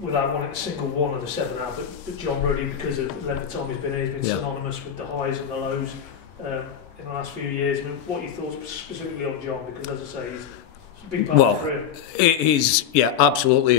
without wanting a single one of the 7 out, but John Ruddy, because of the length of time he's been here, he's been synonymous with the highs and the lows in the last few years. I mean, what are your thoughts specifically on John? Because, as I say, he's a big part of his career. He's, yeah, absolutely.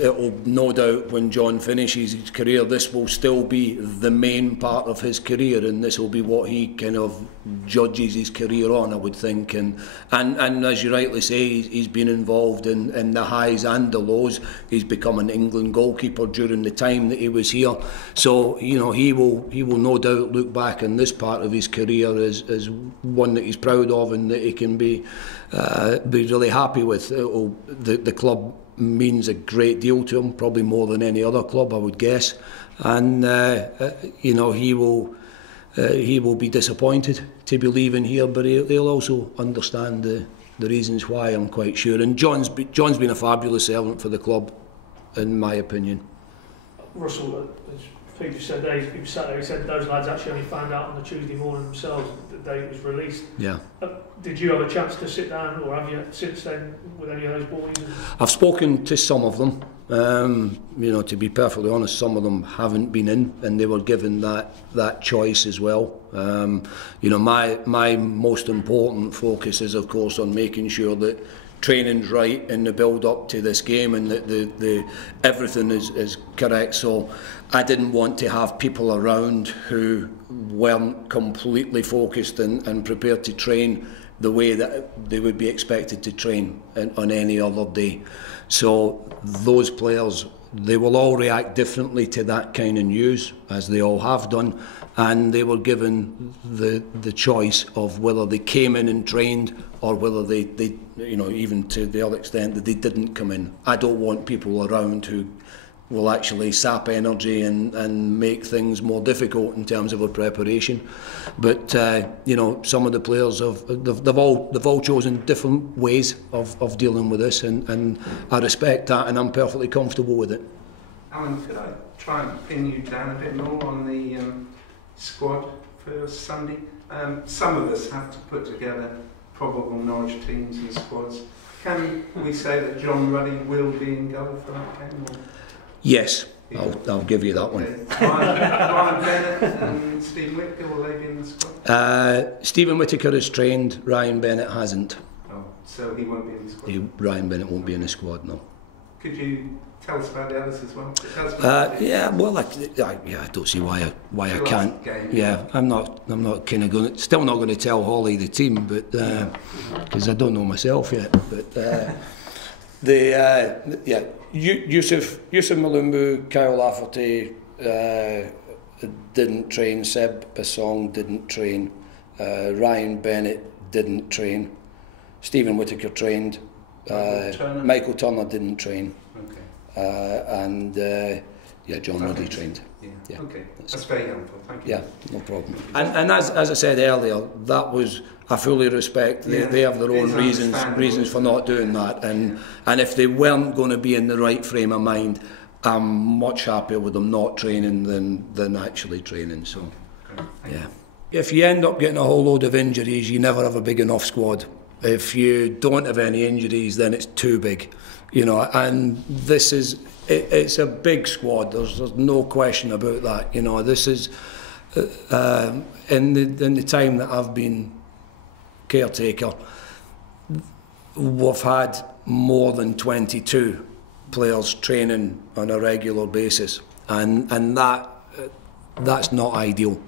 It'll no doubt, when John finishes his career, this will still be the main part of his career, and this will be what he kind of judges his career on, I would think. And as you rightly say, he's been involved in the highs and the lows. He's become an England goalkeeper during the time that he was here. So, you know, he will no doubt look back on this part of his career as one that he's proud of and that he can be really happy with. The club means a great deal to him, probably more than any other club, I would guess. And you know, he will be disappointed to be leaving here, but he'll also understand the reasons why, I'm quite sure. And John's been a fabulous servant for the club, in my opinion. Russell, as Pete just said there, he said those lads actually only found out on the Tuesday morning themselves the day it was released. Yeah. Did you have a chance to sit down, or have you since then, with any of those boys? I've spoken to some of them. You know, to be perfectly honest, some of them haven't been in, and they were given that choice as well. You know, my most important focus is, of course, on making sure that training's right in the build up to this game, and that the everything is correct. So I didn't want to have people around who weren't completely focused and prepared to train the way that they would be expected to train on any other day. So those players, they will all react differently to that kind of news, as they all have done, and they were given the choice of whether they came in and trained, or whether they you know, even to the other extent that they didn't come in. I don't want people around who will actually sap energy and make things more difficult in terms of our preparation. But you know, some of the players they've all chosen different ways of dealing with this, and I respect that, and I'm perfectly comfortable with it. Alan, could I try and pin you down a bit more on the squad for Sunday? Some of us have to put together probable Norwich teams and squads. Can we say that John Ruddy will be in goal for that game? Or? Yes, I'll give you that one. Ryan Bennett and Stephen Whittaker, will they be in the squad? Stephen Whittaker is trained, Ryan Bennett hasn't. Oh, so he won't be in the squad? Ryan Bennett won't be in the squad, no. Could you tell us about the others as well? Yeah, well, I don't see why I can't. Game. Yeah, I'm not kind of going. Still not going to tell Holly the team, but because I don't know myself yet. But Yusuf Malumbu, Kyle Lafferty didn't train. Seb Basong didn't train. Ryan Bennett didn't train. Stephen Whittaker trained. Michael Turner didn't train. Okay. And John Ruddy trained. Yeah. Okay, that's very helpful. Thank you. Yeah, no problem. And as I said earlier, that was, I fully respect. They have their own reasons for not doing that, and if they weren't going to be in the right frame of mind, I'm much happier with them not training than actually training. So, yeah. If you end up getting a whole load of injuries, you never have a big enough squad. If you don't have any injuries, then it's too big, you know. And this is, it's a big squad. There's no question about that. You know, this is in the time that I've been caretaker, we've had more than 22 players training on a regular basis, and that's not ideal,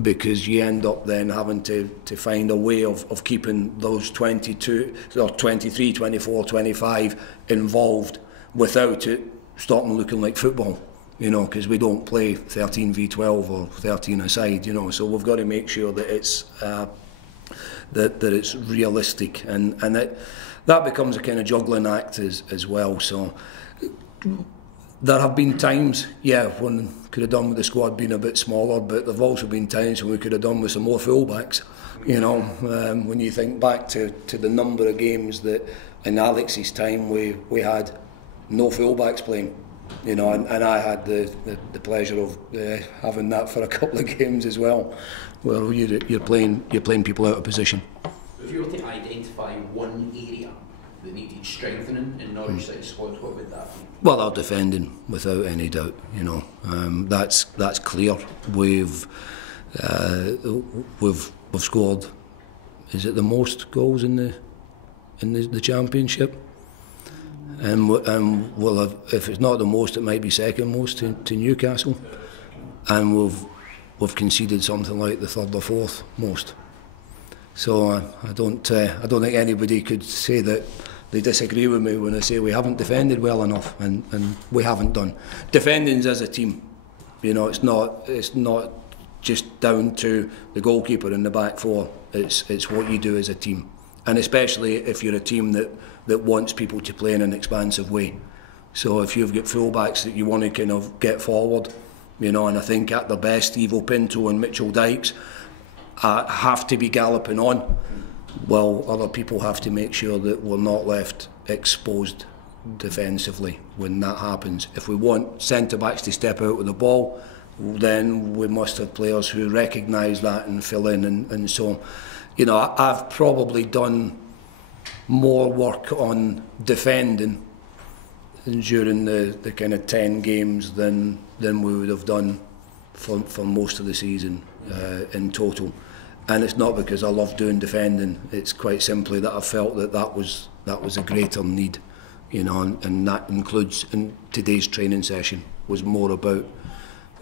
because you end up then having to find a way of keeping those 22 or 23, 24, 25 involved without it starting looking like football, you know, because we don't play 13v12 or 13 aside, you know, so we've got to make sure that it's that it's realistic, and that becomes a kind of juggling act as well. So there have been times, when could have done with the squad being a bit smaller, but there have also been times when we could have done with some more fullbacks. You know, when you think back to the number of games that in Alex's time we had no fullbacks playing, you know, and I had the pleasure of having that for a couple of games as well, where you're playing people out of position. If you were to identify one area that needed strengthening in Norwich City squad? What would that be? Well, our defending, without any doubt. You know, that's clear. We've scored. Is it the most goals in the championship? And we'll have, if it's not the most, it might be second most to Newcastle. And we've conceded something like the third or fourth most. So I don't think anybody could say that they disagree with me when I say we haven't defended well enough, and we haven't done. Defending's as a team, you know, it's not just down to the goalkeeper and the back four. It's what you do as a team, and especially if you're a team that wants people to play in an expansive way. So if you've got fullbacks that you want to kind of get forward, you know, and I think at the best, Ivo Pinto and Mitchell Dykes have to be galloping on, while other people have to make sure that we're not left exposed defensively when that happens. If we want centre-backs to step out with the ball, then we must have players who recognise that and fill in, and so, you know, I've probably done more work on defending during the kind of 10 games than we would have done for most of the season in total. And it's not because I love doing defending, it's quite simply that I felt that was a greater need, you know, and that includes, in today's training session, was more about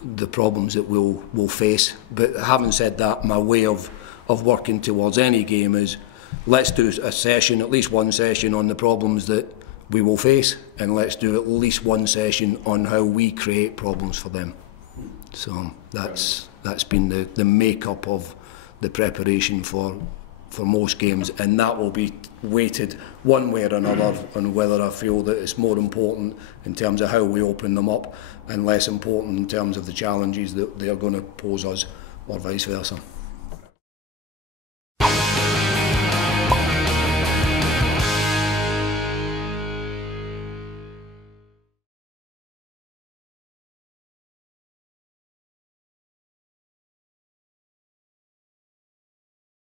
the problems that we'll face. But having said that, my way of working towards any game is, let's do a session, at least one session, on the problems that we will face, and let's do at least one session on how we create problems for them. So that's been the make-up of the preparation for most games, and that will be weighted one way or another on whether I feel that it's more important in terms of how we open them up and less important in terms of the challenges that they are going to pose us, or vice versa.